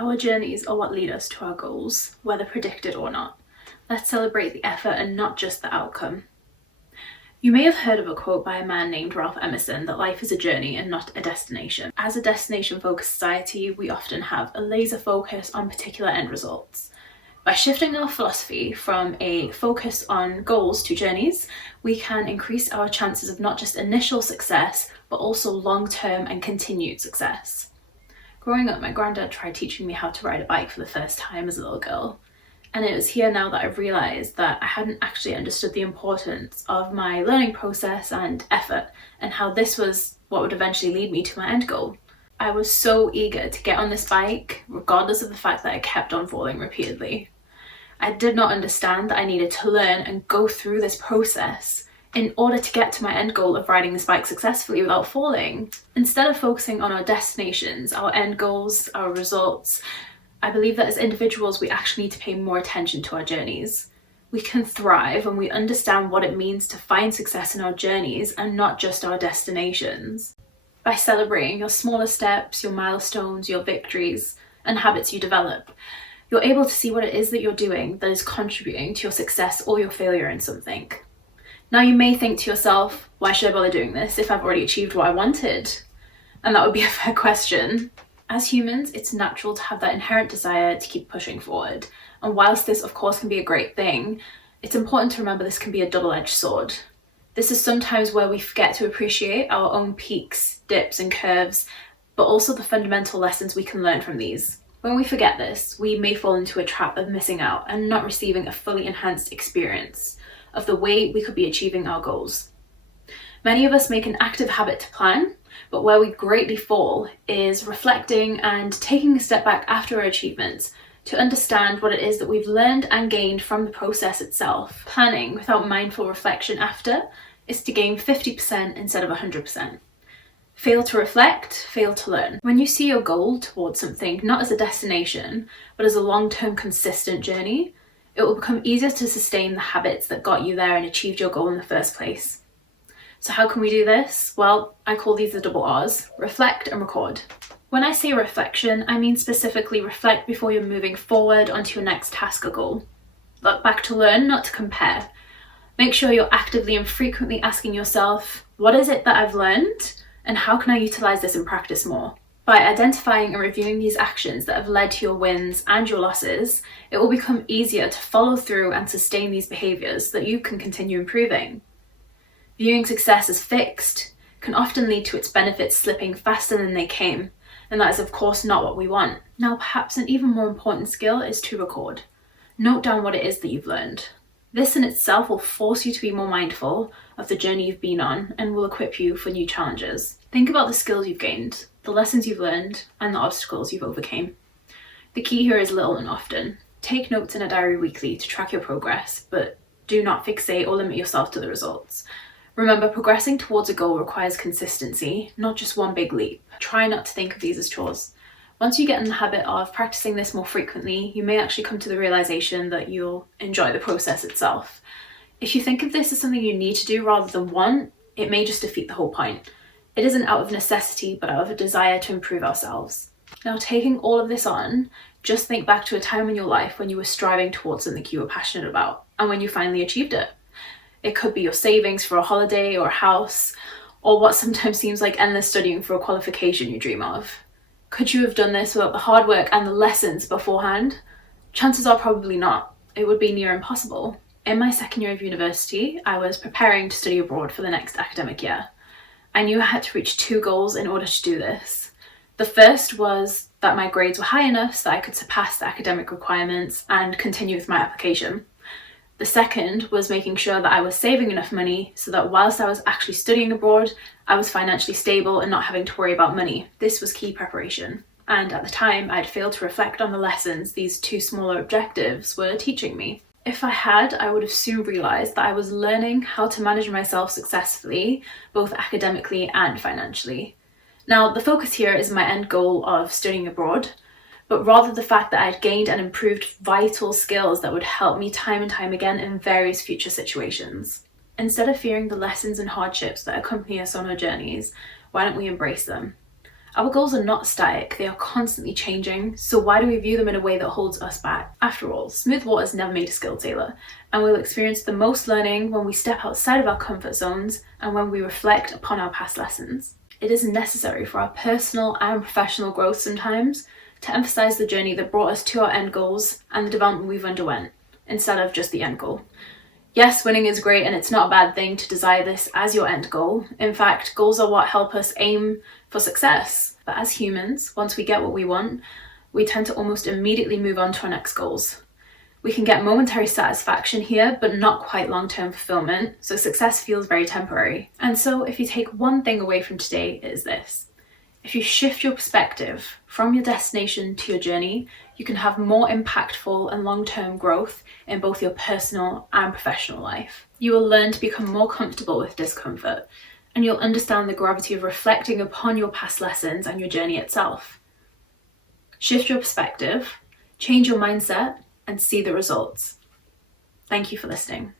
Our journeys are what lead us to our goals, whether predicted or not. Let's celebrate the effort and not just the outcome. You may have heard of a quote by a man named Ralph Emerson that life is a journey and not a destination. As a destination-focused society, we often have a laser focus on particular end results. By shifting our philosophy from a focus on goals to journeys, we can increase our chances of not just initial success, but also long-term and continued success. Growing up, my granddad tried teaching me how to ride a bike for the first time as a little girl. And it was here now that I've realised that I hadn't actually understood the importance of my learning process and effort, and how this was what would eventually lead me to my end goal. I was so eager to get on this bike, regardless of the fact that I kept on falling repeatedly. I did not understand that I needed to learn and go through this process in order to get to my end goal of riding this bike successfully without falling. Instead of focusing on our destinations, our end goals, our results, I believe that as individuals, we actually need to pay more attention to our journeys. We can thrive when we understand what it means to find success in our journeys and not just our destinations. By celebrating your smaller steps, your milestones, your victories, and habits you develop, you're able to see what it is that you're doing that is contributing to your success or your failure in something. Now you may think to yourself, why should I bother doing this if I've already achieved what I wanted? And that would be a fair question. As humans, it's natural to have that inherent desire to keep pushing forward. And whilst this of course can be a great thing, it's important to remember this can be a double-edged sword. This is sometimes where we forget to appreciate our own peaks, dips and curves, but also the fundamental lessons we can learn from these. When we forget this, we may fall into a trap of missing out and not receiving a fully enhanced experience of the way we could be achieving our goals. Many of us make an active habit to plan, but where we greatly fall is reflecting and taking a step back after our achievements to understand what it is that we've learned and gained from the process itself. Planning without mindful reflection after is to gain 50% instead of 100%. Fail to reflect, fail to learn. When you see your goal towards something not as a destination, but as a long-term consistent journey, it will become easier to sustain the habits that got you there and achieved your goal in the first place. So how can we do this? Well, I call these the double R's: reflect and record. When I say reflection, I mean specifically reflect before you're moving forward onto your next task or goal. Look back to learn, not to compare. Make sure you're actively and frequently asking yourself, what is it that I've learned? And how can I utilize this in practice more? By identifying and reviewing these actions that have led to your wins and your losses, it will become easier to follow through and sustain these behaviors so that you can continue improving. Viewing success as fixed can often lead to its benefits slipping faster than they came, and that is of course not what we want. Now perhaps an even more important skill is to record. Note down what it is that you've learned. This in itself will force you to be more mindful of the journey you've been on and will equip you for new challenges. Think about the skills you've gained, the lessons you've learned, and the obstacles you've overcame. The key here is little and often. Take notes in a diary weekly to track your progress, but do not fixate or limit yourself to the results. Remember, progressing towards a goal requires consistency, not just one big leap. Try not to think of these as chores. Once you get in the habit of practicing this more frequently, you may actually come to the realization that you'll enjoy the process itself. If you think of this as something you need to do rather than want, it may just defeat the whole point. It isn't out of necessity, but out of a desire to improve ourselves. Now, taking all of this on, just think back to a time in your life when you were striving towards something you were passionate about, and when you finally achieved it. It could be your savings for a holiday or a house, or what sometimes seems like endless studying for a qualification you dream of. Could you have done this without the hard work and the lessons beforehand? Chances are probably not. It would be near impossible. In my second year of university, I was preparing to study abroad for the next academic year. I knew I had to reach two goals in order to do this. The first was that my grades were high enough so that I could surpass the academic requirements and continue with my application. The second was making sure that I was saving enough money so that whilst I was actually studying abroad, I was financially stable and not having to worry about money. This was key preparation. And at the time, I'd failed to reflect on the lessons these two smaller objectives were teaching me. If I had, I would have soon realised that I was learning how to manage myself successfully, both academically and financially. Now, the focus here is my end goal of studying abroad, but rather the fact that I'd gained and improved vital skills that would help me time and time again in various future situations. Instead of fearing the lessons and hardships that accompany us on our journeys, why don't we embrace them? Our goals are not static, they are constantly changing, so why do we view them in a way that holds us back? After all, smooth waters never made a skilled sailor, and we'll experience the most learning when we step outside of our comfort zones and when we reflect upon our past lessons. It is necessary for our personal and professional growth sometimes to emphasise the journey that brought us to our end goals and the development we've underwent, instead of just the end goal. Yes, winning is great, and it's not a bad thing to desire this as your end goal. In fact, goals are what help us aim for success. But as humans, once we get what we want, we tend to almost immediately move on to our next goals. We can get momentary satisfaction here, but not quite long-term fulfillment, so success feels very temporary. And so if you take one thing away from today, it is this. If you shift your perspective from your destination to your journey, you can have more impactful and long-term growth in both your personal and professional life. You will learn to become more comfortable with discomfort, and you'll understand the gravity of reflecting upon your past lessons and your journey itself. Shift your perspective, change your mindset, and see the results. Thank you for listening.